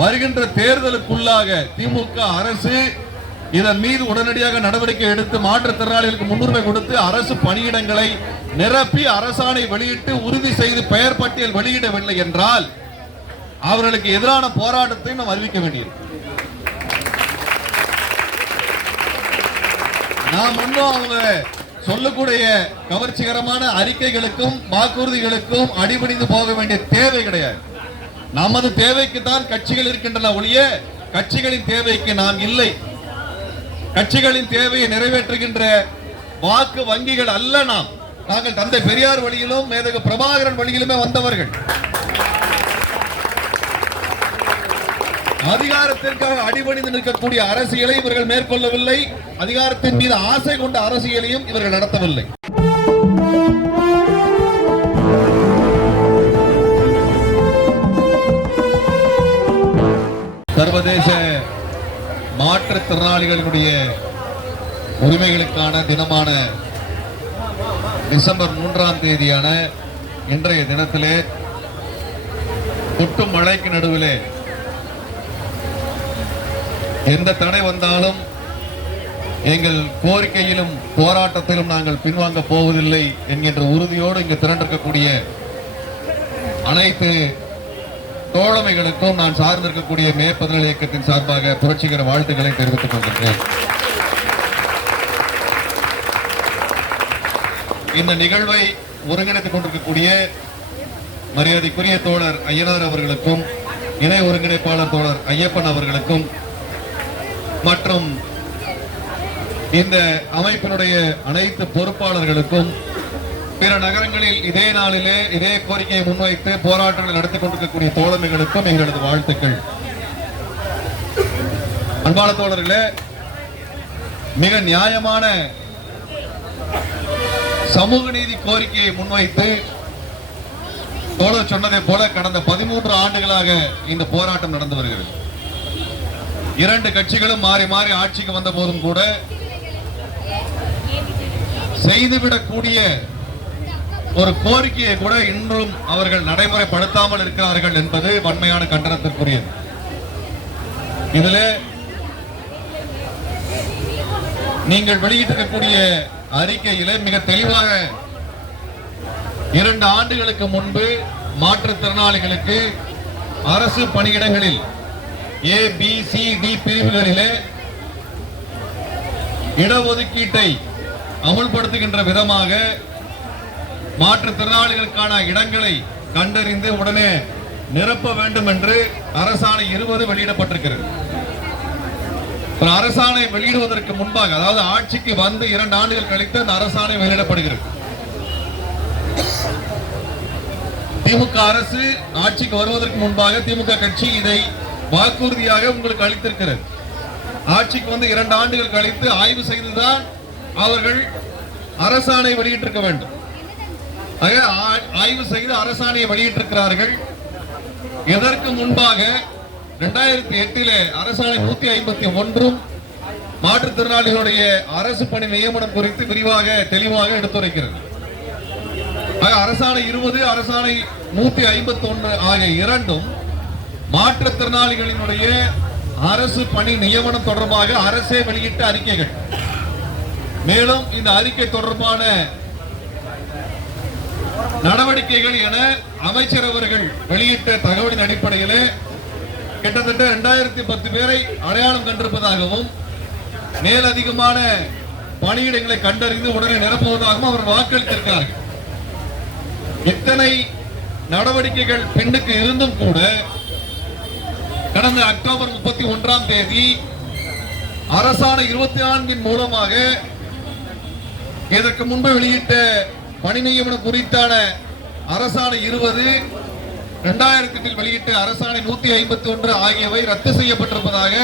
வருகின்ற தேர்தலுக்குள்ளாக திமுக அரசு இதன் மீது உடனடியாக நடவடிக்கை எடுத்து மாற்றுத்திறனாளிகளுக்கு முன்னுரிமை கொடுத்து அரசு பணியிடங்களை நிரப்பி அரசாணை வெளியிட்டு உறுதி செய்து பெயர் பட்டியல் வெளியிடவில்லை என்றால் அவர்களுக்கு எதிரான போராட்டத்தை நாம் அறிவிக்க வேண்டியிருக்கும். நாம் இன்னும் அவங்க சொல்லக்கூடிய கவர்ச்சிகரமான அறிக்கைகளுக்கும் வாக்குறுதிகளுக்கும் அடிபணிந்து போக வேண்டிய தேவை கிடையாது. நமது தேவைக்கு தான் கட்சிகள் இருக்கின்றன ஒழிய கட்சிகளின் தேவைக்கு நாம் இல்லை. கட்சிகளின் தேவையை நிறைவேற்றுகின்ற வாக்கு வங்கிகள் அல்ல நாம். நாங்கள் தந்தை பெரியார் வழியிலும் மேதகு பிரபாகரன் வழியிலுமே வந்தவர்கள். அதிகாரத்திற்காக அடிபணிந்து நிற்கக்கூடிய அரசியலை இவர்கள் மேற்கொள்ளவில்லை. அதிகாரத்தின் மீது ஆசை கொண்ட அரசியலையும் இவர்கள் நடத்தவில்லை. சர்வதேச மாற்றுத்திறனாளிகளுடைய உரிமைகளுக்கான தினமான டிசம்பர் 3ஆம் தேதியான இன்றைய தினத்திலே கொட்டும் மழைக்கு நடுவிலே எந்த தடை வந்தாலும் எங்கள் கோரிக்கையிலும் போராட்டத்திலும் நாங்கள் பின்வாங்க போவதில்லை என்கின்ற உறுதியோடு இங்கு திரண்டிருக்கக்கூடிய அனைத்து தோழமைகளுக்கும் நான் சார்ந்திருக்கக்கூடிய மே 17 இயக்கத்தின் சார்பாக புரட்சிகர வாழ்த்துக்களை தெரிவித்துக் கொள்கின்றேன். இந்த நிகழ்வை ஒருங்கிணைத்துக் கொண்டிருக்கக்கூடிய மரியாதைக்குரிய தோழர் ஐயனார் அவர்களுக்கும் இணை ஒருங்கிணைப்பாளர் தோழர் ஐயப்பன் அவர்களுக்கும் மற்றும் இந்த அமைப்பினுடைய அனைத்து பொறுப்பாளர்களுக்கும் பிற நகரங்களில் இதே நாளிலே இதே கோரிக்கையை முன்வைத்து போராட்டங்கள் நடத்திக் கொண்டிருக்கக்கூடிய தோழமைகளுக்கும் எங்களது வாழ்த்துக்கள். அன்பான தோழர்களே, மிக நியாயமான சமூக நீதி கோரிக்கையை முன்வைத்து தோழர் சொன்னதை போல கடந்த 13 ஆண்டுகளாக இந்த போராட்டம் நடந்து வருகிறது. 2 கட்சிகளும் மாறி மாறி ஆட்சிக்கு வந்த போதும் கூட செய்துவிடக்கூடிய ஒரு கோரிக்கையை கூட இன்றும் அவர்கள் நடைமுறைப்படுத்தாமல் இருக்கிறார்கள் என்பது வன்மையான கண்டனத்திற்குரியது. இதில் நீங்கள் வெளியிட்டிருக்கக்கூடிய அறிக்கையில மிக தெளிவாக 2 ஆண்டுகளுக்கு முன்பு மாற்றுத்திறனாளிகளுக்கு அரசு பணியிடங்களில் A, B, C, D பிரிவுகளிலே இடஒதுக்கீட்டை அமுல்படுத்துகின்ற விதமாக மாற்றுத்திறனாளிகளுக்கான இடங்களை கண்டறிந்து உடனே நிரப்ப வேண்டும் என்று அரசாணை 20 வெளியிடப்பட்டிருக்கிறது. அரசாணை வெளியிடுவதற்கு முன்பாக, அதாவது ஆட்சிக்கு வந்து 2 ஆண்டுகள் கழித்து அந்த அரசாணை வெளியிடப்படுகிறது. திமுக அரசு ஆட்சிக்கு வருவதற்கு முன்பாக திமுக கட்சி இதை வாக்குறுதியாக உங்களுக்கு அளித்திருக்கிறது. ஆட்சிக்கு வந்து 2 ஆண்டுகள் கழித்து ஆய்வு செய்துதான் அவர்கள் அரசாணை வெளியிட்டிருக்க வேண்டும். ஆய்வு செய்து அரசாணையை வெளியிட்டிருக்கிறார்கள். இதற்கு முன்பாக 2008 அரசாணை 151 மாற்றுத்திறனாளிகளுடைய அரசு பணி நியமனம் குறித்து விரிவாக தெளிவாக எடுத்துரைக்கிறது. அரசாணை 20 அரசாணை 151 ஆகிய இரண்டும் மாற்றுத்திறனாளிகளினுடைய அரசு பணி நியமனம் தொடர்பாக அரசே வெளியிட்ட அறிக்கைகள். மேலும் இந்த அறிக்கை தொடர்பான நடவடிக்கைகள் என அமைச்சர் அவர்கள் வெளியிட்ட தகவலின் அடிப்படையில் கிட்டத்தட்ட 2010 பேரை அடையாளம் கண்டிருப்பதாகவும் மேலதிகமான பணியிடங்களை கண்டறிந்து உடனே நிரப்புவதாகவும் அவர் வாக்களித்திருக்கிறார்கள். இத்தனை நடவடிக்கைகள் பின்னுக்கு இருந்தும் கூட கடந்த அக்டோபர் 31ஆம் தேதி அரசாணை 24 மூலமாக இதற்கு முன்பு வெளியிட்ட பணி நியமனம் குறித்தான அரசாணை 20, 2008 வெளியிட்ட அரசாணை 151 ஆகியவை ரத்து செய்யப்பட்டிருப்பதாக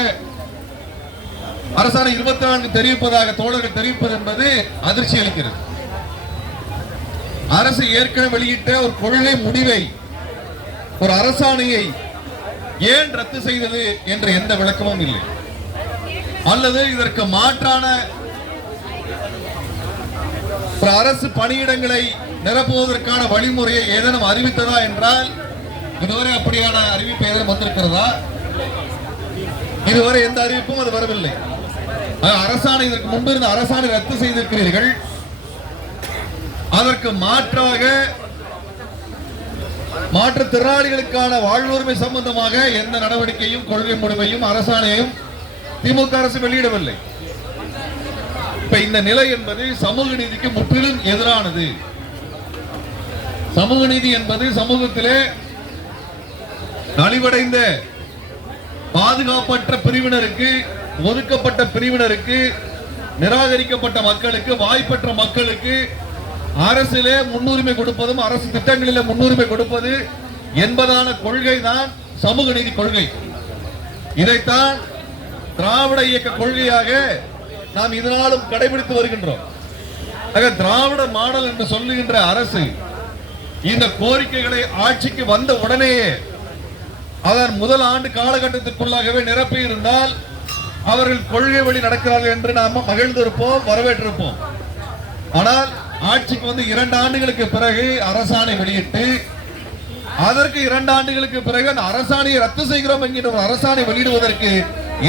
அரசாணை 24 தெரிவிப்பதாக தோழர்கள் தெரிவிப்பது என்பது அதிர்ச்சி அளிக்கிறது. அரசு ஏற்கனவே வெளியிட்ட ஒரு கொள்கை முடிவை, ஒரு அரசாணையை ஏன் ரத்து செய்தது என்ற எந்த விளக்கமும் இல்லை. அல்லது இதற்கு மாற்றான ஒரு அரசு பணியிடங்களை நிரப்புவதற்கான வழிமுறையை ஏதேனும் அறிவித்ததா என்றால் இதுவரை அப்படியான அறிவிப்பு ஏதேனும் வந்திருக்கிறதா? இதுவரை எந்த அறிவிப்பும் அது வரவில்லை. அரசாணை, இதற்கு முன்பு இருந்த அரசாணை ரத்து செய்திருக்கிறீர்கள். அதற்கு மாற்றாக மாற்றுத்திறனாளிகளுக்கான வாழ்வுரிமை சம்பந்தமாக எந்த நடவடிக்கையும் கொள்கை முடிவையும் அரசாணையையும் திமுக அரசு வெளியிடவில்லை. இப்ப இந்த நிலை என்பது சமூக நீதிக்கு முற்றிலும் எதிரானது. சமூக நீதி என்பது சமூகத்திலே நலிவடைந்த பாதுகாப்பற்ற பிரிவினருக்கு, ஒதுக்கப்பட்ட பிரிவினருக்கு, நிராகரிக்கப்பட்ட மக்களுக்கு, வாய்ப்பற்ற மக்களுக்கு அரசிலே முன்னுரிமை கொடுப்பதும் அரசு திட்டங்களிலே முன்னுரிமை கொடுப்பது என்பதான கொள்கை தான் சமூக நீதி கொள்கை. இதைத்தான் திராவிட இயக்க கொள்கையாக நாம் இதனாலும் கடைபிடித்து வருகின்றோம். திராவிட மாடல் என்று சொல்லுகின்ற அரசு இந்த கோரிக்கைகளை ஆட்சிக்கு வந்த உடனேயே அதன் முதல் ஆண்டு காலகட்டத்திற்குள்ளாகவே நிரப்பி இருந்தால் அவர்கள் கொள்கை வழி நடக்கிறார்கள் என்று நாம் மகிழ்ந்திருப்போம், வரவேற்றிருப்போம். ஆனால் ஆட்சிக்கு வந்து 2 ஆண்டுகளுக்கு பிறகு அரசாணை வெளியிட்டு அதற்கு 2 ஆண்டுகளுக்கு பிறகு அந்த அரசாணையை ரத்து செய்கிறோம் என்கிற ஒரு அரசாணை வெளியிடுவதற்கு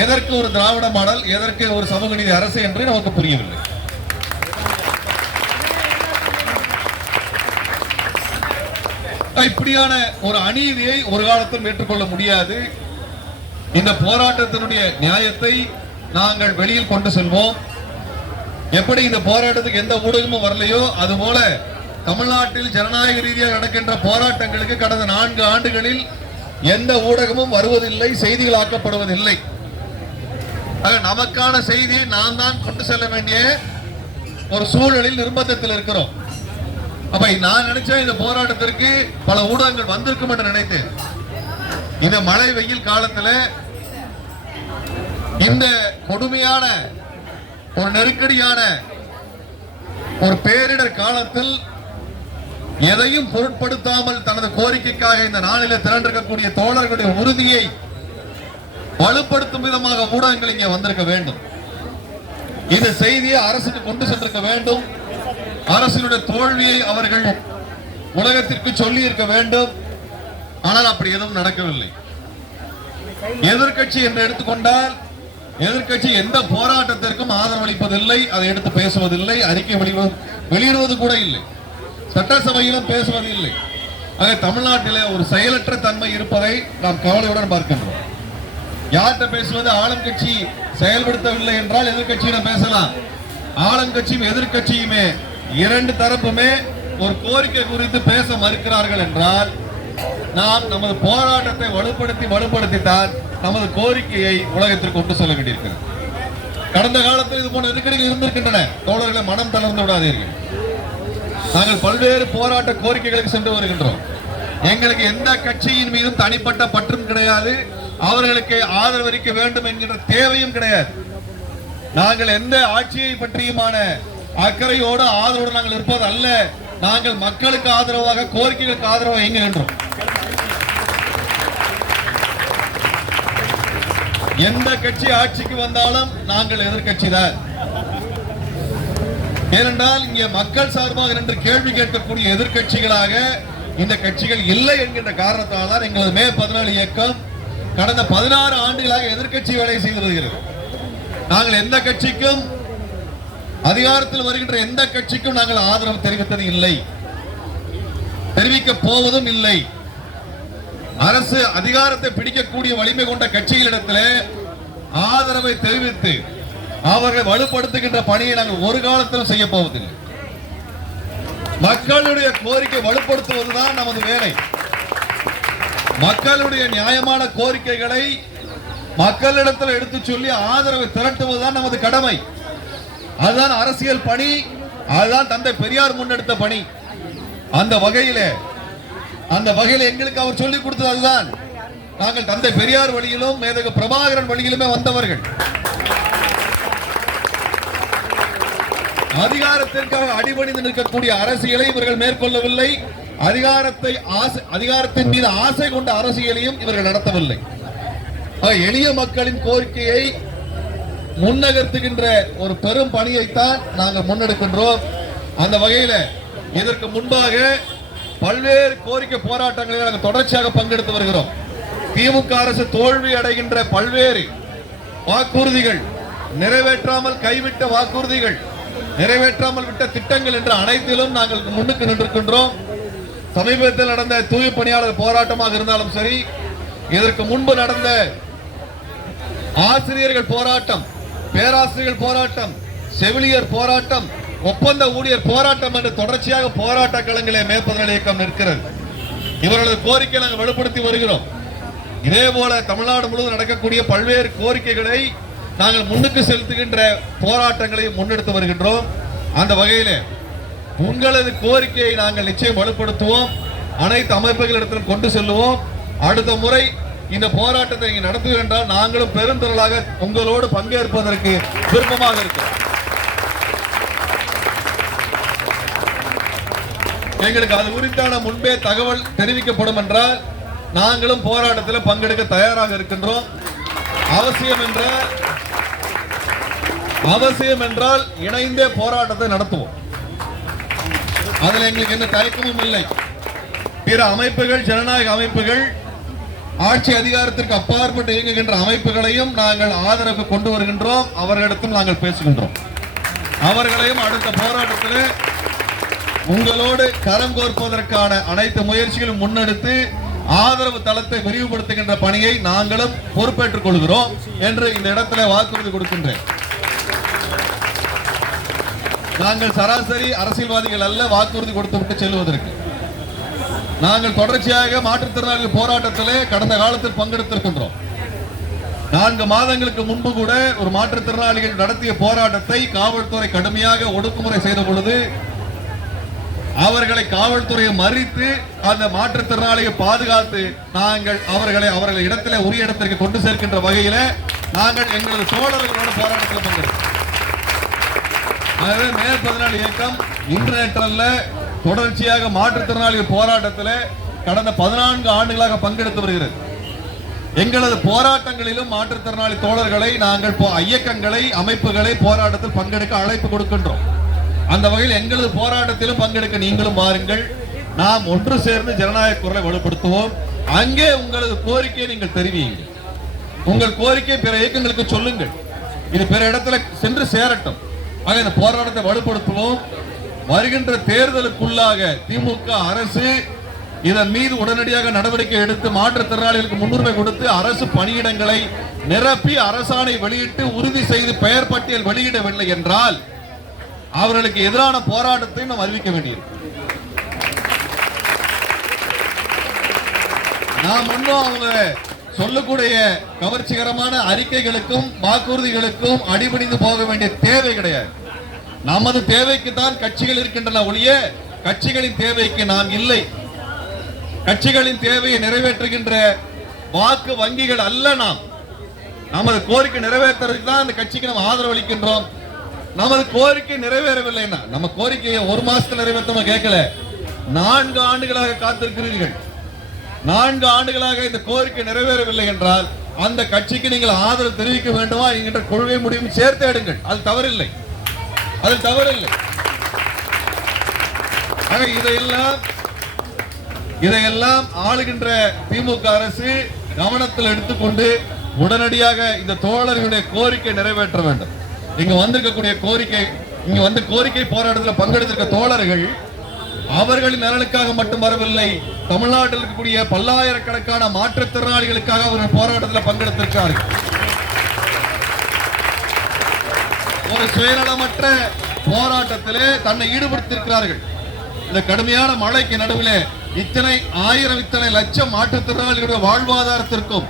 எதற்கு ஒரு திராவிட மாடல், எதற்கு ஒரு சமூக நீதி அரசு என்று நமக்கு புரியவில்லை. இப்படியான ஒரு அநீதியை ஒரு காலத்தில் ஏற்றுக்கொள்ள முடியாது. இந்த போராட்டத்தினுடைய நியாயத்தை நாங்கள் வெளியில் கொண்டு செல்வோம். எப்படி இந்த போராட்டத்துக்கு எந்த ஊடகமும் வரலையோ அதுபோல தமிழ்நாட்டில் ஜனநாயக ரீதியாக நடக்கின்ற போராட்டங்களுக்கு கடந்த 4 ஆண்டுகளில் எந்த ஊடகமும் வருவதில்லை, செய்திகள் ஆக்கப்படுவதில்லை. நமக்கான செய்தியை நாம் தான் கொண்டு செல்ல வேண்டிய ஒரு சூழலில் நிர்பந்தத்தில் இருக்கிறோம். அப்ப நான் நினைச்சேன் இந்த போராட்டத்திற்கு பல ஊடகங்கள் வந்திருக்கும் என்று நினைத்தேன். இந்த மழை வெயில் காலத்தில் இந்த கொடுமையான ஒரு நெருக்கடியான ஒரு பேரிடர் காலத்தில் எதையும் பொருட்படுத்தாமல் தனது கோரிக்கைக்காக இந்த நாளில் திரண்டிருக்கக்கூடிய தோழர்களுடைய உறுதியை வலுப்படுத்தும் விதமாக ஊடகங்கள் இங்கே வந்திருக்க வேண்டும். இந்த செய்தியை அரசுக்கு கொண்டு சென்றிருக்க வேண்டும். அரசினுடைய தோல்வியை அவர்கள் உலகத்திற்கு சொல்லி இருக்க வேண்டும். ஆனால் அப்படி எதுவும் நடக்கவில்லை. எதிர்கட்சி என்று எடுத்துக்கொண்டால் எதிர்கட்சி எந்த போராட்டத்திற்கும் ஆதரவளிப்பதில்லை, அதை எடுத்து பேசுவதில்லை, அறிக்கை வெளியிடுவது கூட இல்லை, சட்டசபையிலும் பேசுவது இல்லை. ஆக தமிழ்நாட்டிலே ஒரு செயலற்ற தன்மை இருப்பதை நாம் கவலையுடன் பார்க்கின்றோம். யார்கிட்ட பேசுவது? ஆளும் கட்சி செயல்படுத்தவில்லை என்றால் எதிர்கட்சியிடம் பேசலாம். ஆளும் கட்சியும் எதிர்கட்சியுமே 2 தரப்புமே ஒரு கோரிக்கை குறித்து பேச மறுக்கிறார்கள் என்றால் நாம் நமது போராட்டத்தை வலுப்படுத்தித்தான் நமது கோரிக்கையை உலகத்திற்கு கொண்டு செல்ல வேண்டியிருக்கிறது. கடந்த காலத்தில் இது போன்ற நெருக்கடிகள் இருந்திருக்கின்றன. தோழர்களை மனம் தளர்ந்து விடாதீர்கள். நாங்கள் பல்வேறு போராட்ட கோரிக்கைகளுக்கு சென்று வருகின்றோம். எங்களுக்கு எந்த கட்சியின் மீதும் தனிப்பட்ட பற்றும் கிடையாது, அவர்களுக்கு ஆதரவளிக்க வேண்டும் என்கின்ற தேவையும் கிடையாது. நாங்கள் எந்த ஆட்சியை பற்றியுமான அக்கறையோடு ஆதரவோடு நாங்கள் இருப்பது அல்ல. நாங்கள் மக்களுக்கு ஆதரவாக, கோரிக்கைகளுக்கு ஆதரவாக இயங்குகின்றோம். எந்த கட்சி ஆட்சிக்கு வந்தாலும் நாங்கள் எதிர்கட்சி தான். ஏனென்றால் இங்கே மக்கள் சார்பாக நின்று கேள்வி கேட்கக்கூடிய எதிர்கட்சிகளாக இந்த கட்சிகள் இல்லை என்கின்ற காரணத்தால் தான் எங்களது மே 14 இயக்கம் கடந்த 16 ஆண்டுகளாக எதிர்கட்சி வேலை செய்து வருகிறது. நாங்கள் எந்த கட்சிக்கும், அதிகாரத்தில் வருகின்ற எந்த கட்சிக்கும் நாங்கள் ஆதரவு தெரிவித்தது இல்லை, தெரிவிக்க போவதும் இல்லை. அரசு அதிகாரத்தை பிடிக்கக்கூடிய வலிமை கொண்ட கட்சிகளிடத்தில் ஆதரவை தெரிவித்து அவர்களை வலுப்படுத்துகின்ற பணியை நாங்கள் ஒரு காலத்திலும் செய்ய போவதில்லை. மக்களுடைய கோரிக்கை வலுப்படுத்துவதுதான் நமது வேலை. மக்களுடைய நியாயமான கோரிக்கைகளை மக்களிடத்தில் எடுத்து சொல்லி ஆதரவை திரட்டுவதுதான் நமது கடமை. அதுதான் அரசியல் பணி, அதுதான் தந்தை பெரியார் முன்னெடுத்த பணி. அந்த வகையிலே எங்களுக்கு அவர் சொல்லிக் கொடுத்தது அதுதான். நாங்கள் தந்தை பெரியார் வழியிலும் மேதகு பிரபாகரன் வழியிலுமே வந்தவர்கள். அதிகாரத்திற்காக அடிபணிந்து நிற்கக்கூடிய அரசியலை இவர்கள் மேற்கொள்ளவில்லை. அதிகாரத்தின் மீது ஆசை கொண்ட அரசியலையும் இவர்கள் நடத்தவில்லை. எளிய மக்களின் கோரிக்கையை முன்னகர்த்துகின்ற ஒரு பெரும் பணியைத்தான் நாங்கள் முன்னெடுக்கின்றோம். அந்த வகையில் இதற்கு முன்பாக பல்வேறு கோரிக்கை போராட்டங்களில் நாங்கள் தொடர்ச்சியாக பங்கெடுத்து வருகிறோம். திமுக அரசு தோல்வி அடைகின்ற பல்வேறு வாக்குறுதிகள், நிறைவேற்றாமல் கைவிட்ட வாக்குறுதிகள், நிறைவேற்றாமல் விட்ட திட்டங்கள் என்ற அனைத்திலும் நாங்கள் முன்னுக்கு நின்றிருக்கின்றோம். சமீபத்தில் நடந்த தூய்மை பணியாளர் போராட்டமாக இருந்தாலும் சரி, இதற்கு முன்பு நடந்த ஆசிரியர்கள் போராட்டம், பேராசிரியர்கள் போராட்டம், செவிலியர் போராட்டம், ஒப்பந்த ஊழியர் போராட்டம் என்று தொடர்ச்சியாக போராட்ட களங்களை மேற்பதல் இயக்கம் நிற்கிறது. இவர்களது கோரிக்கை நாங்கள் வலுப்படுத்தி வருகிறோம். இதே போல தமிழ்நாடு முழுவதும் நடக்கக்கூடிய பல்வேறு கோரிக்கைகளை நாங்கள் முன்னுக்கு செலுத்துகின்ற போராட்டங்களை முன்னெடுத்து வருகின்றோம். அந்த வகையில் உங்களது கோரிக்கையை நாங்கள் நிச்சயம் வலுப்படுத்துவோம். அனைத்து அமைப்புகளிடத்திலும் கொண்டு செல்லுவோம். அடுத்த முறை இந்த போராட்டத்தை நீங்க நடத்துவீர்கள் என்றால் நாங்களும் பெருந்திரளாக உங்களோடு பங்கேற்பதற்கு விருப்பமாக இருக்கிறோம். எங்களுக்கு அது குறித்தான முன்பே தகவல் தெரிவிக்கப்படும் என்றால் நாங்களும் போராட்டத்தில் பங்கெடுக்க தயாராக இருக்கின்றோம். அவசியம் என்றால் இணைந்தே போராட்டத்தை நடத்துவோம். அதில் எங்களுக்கு எந்த தயக்கமும் இல்லை. பிற அமைப்புகள், ஜனநாயக அமைப்புகள், ஆட்சி அதிகாரத்திற்கு அப்பாற்பட்டு இயங்குகின்ற அமைப்புகளையும் நாங்கள் ஆதரவு கொண்டு வருகின்றோம். அவர்களிடத்தில் நாங்கள் பேசுகின்றோம். அவர்களையும் அடுத்த போராட்டத்தில் உங்களோடு கரம் கோர்ப்பதற்கான அனைத்து முயற்சிகளும் முன்னெடுத்து ஆதரவு தளத்தை விரிவுபடுத்துகின்ற பணியை நாங்களும் பொறுப்பேற்றுக் கொள்கிறோம் என்று இந்த இடத்துல வாக்குறுதி கொடுக்கின்றேன். நாங்கள் சராசரி அரசியல்வாதிகள் அல்ல வாக்குறுதி கொடுத்துவிட்டு செல்வதற்கு. நாங்கள் தொடர்ச்சியாக மாற்றுத்திறனாளிகள் போராட்டத்திலே கடந்த காலத்தில் பங்கெடுத்திருக்கின்றோம். 4 மாதங்களுக்கு முன்பு கூட ஒரு மாற்றுத்திறனாளிகள் நடத்திய போராட்டத்தை காவல்துறை கடுமையாக ஒடுக்குமுறை செய்த பொழுது அவர்களை காவல்துறையை மறித்து அந்த மாற்றுத்திறனாளிகளை பாதுகாத்து நாங்கள் அவர்களை இடத்திலே உரிய இடத்திற்கு கொண்டு சேர்க்கின்ற வகையில் நாங்கள் எங்களது தோழர்களோட போராட்டத்தில் பங்கெடுத்தோம். ஆகவே மே 14 இயக்கம் இன்டர்நெட்ல தொடர்ச்சியாக மாற்றுத்திறனாளிகள் போராட்டத்தில் கடந்த 14 ஆண்டுகளாக பங்கெடுத்து வருகிறது. எங்களது போராட்டங்களிலும் மாற்றுத்திறனாளி தோழர்களை நாங்கள் இயக்கங்களை, அமைப்புகளை போராட்டத்தில் பங்கெடுக்க அழைப்பு கொடுக்கின்றோம். அந்த வகையில் எங்களது போராட்டத்திலும் பங்கெடுக்க நீங்களும் வாருங்கள். நாம் ஒன்று சேர்ந்து ஜனநாயக குரலை வலுப்படுத்துவோம். அங்கே உங்களது கோரிக்கையை நீங்கள் தெரிவியுங்கள். உங்கள் கோரிக்கை பிற இயக்கங்களுக்கு சொல்லுங்கள். இது பிற இடத்துல சென்று சேரட்டும். ஆக இந்த போராட்டத்தை வலுப்படுத்துவோம். வருகின்ற தேர்தலுக்குள்ளாக திமுக அரசு இதன் மீது உடனடியாக நடவடிக்கை எடுத்து மாற்றுத்திறனாளிகளுக்கு முன்னுரிமை கொடுத்து அரசு பணியிடங்களை நிரப்பி அரசாணை வெளியிட்டு உறுதி செய்து பெயர் பட்டியல் வெளியிடவில்லை என்றால் அவர்களுக்கு எதிரான போராட்டத்தை நாம் அறிவிக்க வேண்டியிருக்கும். நாம் ஒன்றும் அவங்க சொல்லக்கூடிய கவர்ச்சிகரமான அறிக்கைகளுக்கும் வாக்குறுதிகளுக்கும் அடிபணிந்து போக வேண்டிய தேவை கிடையாது. நமது தேவைக்கு தான் கட்சிகள் இருக்கின்றன ஒழிய கட்சிகளின் தேவைக்கு நாம் இல்லை. கட்சிகளின் தேவையை நிறைவேற்றுகின்ற வாக்கு வங்கிகள் அல்ல நாம். நமது கோரிக்கை நிறைவேற்றுறதுக்கு தான் அந்த கட்சிக்கு நாம் ஆதரவு அளிக்கின்றோம். நமது கோரிக்கை நிறைவேறவில்லைன்னா நம்ம கோரிக்கையை 1 மாசத்துல நிறைவேற்ற கேட்கல. 4 ஆண்டுகளாக காத்திருக்கிறீர்கள். 4 ஆண்டுகளாக இந்த கோரிக்கை நிறைவேறவில்லை என்றால் அந்த கட்சிக்கு நீங்கள் ஆதரவு தெரிவிக்க வேண்டுமா என்கின்ற கொள்கை முடிவும் சேர்த்து எடுங்கள். அது தவறில்லை, அதில் தவறில்லை. இதையெல்லாம் ஆளுகின்ற திமுக அரசு கவனத்தில் எடுத்துக்கொண்டு உடனடியாக இந்த தோழர்களுடைய கோரிக்கை நிறைவேற்ற வேண்டும். இங்க வந்திருக்கக்கூடிய கோரிக்கை போராட்டத்தில் பங்கெடுத்திருக்க தோழர்கள் அவர்களின் நலனுக்காக மட்டும் வரவில்லை. தமிழ்நாட்டில் இருக்கக்கூடிய பல்லாயிரக்கணக்கான மாற்றுத்திறனாளிகளுக்காக அவர்கள் போராட்டத்தில் பங்கெடுத்திருக்கிறார்கள். ஒரு சுயநலமற்ற போராட்டத்திலே தன்னை ஈடுபடுத்தியிருக்கிறார்கள். இந்த கடுமையான மழைக்கு நடுவில் இத்தனை லட்சம் மாற்றுத்திறனாளிகளுடைய வாழ்வாதாரத்திற்கும்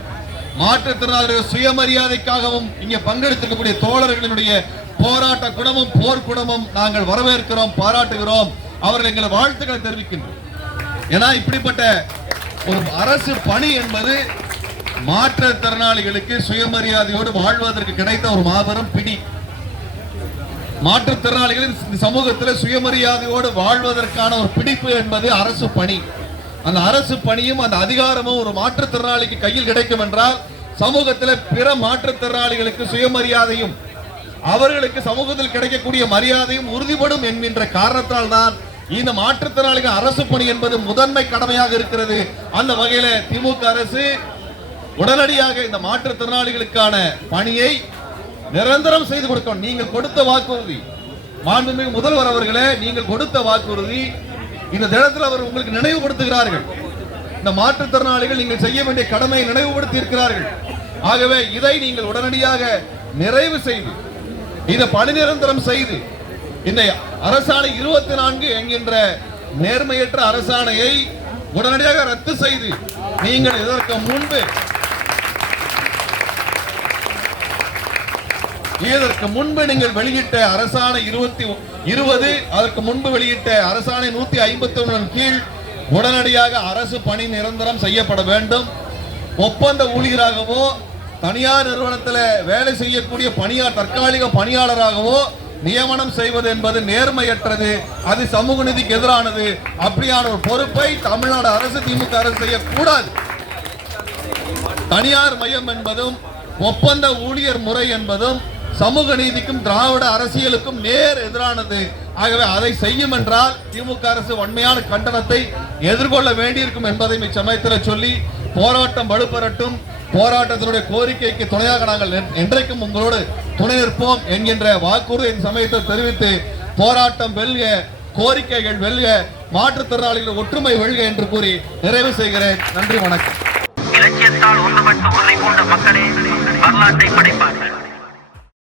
மாற்றுத்திறனாளிகளுடைய சுயமரியாதைக்காகவும் இங்கே பங்கெடுத்திருக்கக்கூடிய தோழர்களினுடைய போராட்ட குணமும் போர் குணமும் நாங்கள் வரவேற்கிறோம், பாராட்டுகிறோம். அவர்கள் எங்களை வாழ்த்துக்களை தெரிவிக்கின்றோம். ஏன்னா இப்படிப்பட்ட ஒரு அரசு பணி என்பது மாற்றுத்திறனாளிகளுக்கு சுயமரியாதையோடு வாழ்வதற்கு கிடைத்த ஒரு மாபெரும் பிடி. மாற்றுத்திறனாளிகளின் சமூகத்தில் சுயமரியாதையோடு வாழ்வதற்கான ஒரு பிடிப்பு என்பது அரசு பணி. அந்த அரசு பணியும் அந்த அதிகாரமும் ஒரு மாற்றுத்திறனாளிக்கு கையில் கிடைக்கும் என்றால் சமூகத்தில் பிற மாற்றுத்திறனாளிகளுக்கு சுயமரியாதையும் அவர்களுக்கு சமூகத்தில் கிடைக்கக்கூடிய மரியாதையும் உறுதிப்படும் என்கின்ற காரணத்தால் தான் இந்த மாற்றுத்திறனாளிகள் அரசு பணி என்பது முதன்மை கடமையாக இருக்கிறது. அந்த வகையில திமுக அரசு உடனடியாக இந்த மாற்றுத்திறனாளிகளுக்கான பணியை நிரந்தரம் செய்து கொடுக்கணும். நீங்கள் கொடுத்த வாக்குறுதி, மாண்புமிகு முதல்வர் அவர்களே, நீங்கள் கொடுத்த வாக்குறுதி இந்த தினத்தில் அவர் உங்களுக்கு நினைவுபடுத்துகிறார்கள். இந்த மாற்றுத்திறனாளிகள் நீங்கள் செய்ய வேண்டிய கடமையை நினைவுபடுத்தி இருக்கிறார்கள். ஆகவே இதை நீங்கள் உடனடியாக நிறைவு செய்து இதை பணி நிரந்தரம் செய்து இந்த அரசாணை 24 என்கின்ற நேர்மையற்ற அரசாணையை உடனடியாக ரத்து செய்து நீங்கள் இதற்கு முன்பு நீங்கள் வெளியிட்ட அரசாணை 2020 அதற்கு முன்பு வெளியிட்ட அரசாணை 151 கீழ் உடனடியாக அரசு பணி நிரந்தரம் செய்யப்பட வேண்டும். ஒப்பந்த ஊழியராகவோ தனியார் நிறுவனத்தில் வேலை செய்யக்கூடிய தற்காலிக பணியாளராகவோ நியமனம் செய்வது என்பது நேர்மையற்றது, அது சமூக நீதிக்கு எதிரானது. அப்படியான ஒரு பொறுப்பை தமிழ்நாடு அரசு, திமுக அரசு செய்யக்கூடாது. தனியார் மையம் என்பதும் ஒப்பந்த ஊழியர் முறை என்பதும் சமூக நீதிக்கும் திராவிட அரசியலுக்கும் நேர் எதிரானது. ஆகவே அதை செய்யும் என்றால் திமுக அரசு வன்மையான கண்டனத்தை எதிர்கொள்ள வேண்டியிருக்கும் என்பதை இச்சமயத்தில் சொல்லி போராட்டம் வலுப்பெறட்டும். போராட்டத்தினுடைய கோரிக்கைக்கு துணையாக நாங்கள் என்றைக்கும் உங்களோடு துணை நிற்போம் என்கின்ற வாக்குறுதி இந்த சமயத்தில் தெரிவித்து போராட்டம் வெல்க, கோரிக்கைகள் வெல்க, மாற்றுத்திறனாளிகள் ஒற்றுமை வெல்க என்று கூறி நிறைவு செய்கிறேன். நன்றி, வணக்கம். இலட்சியத்தால் ஒன்றுபட்டு உறுதி கொண்ட மக்களே வரலாற்றை படைப்பார்கள்.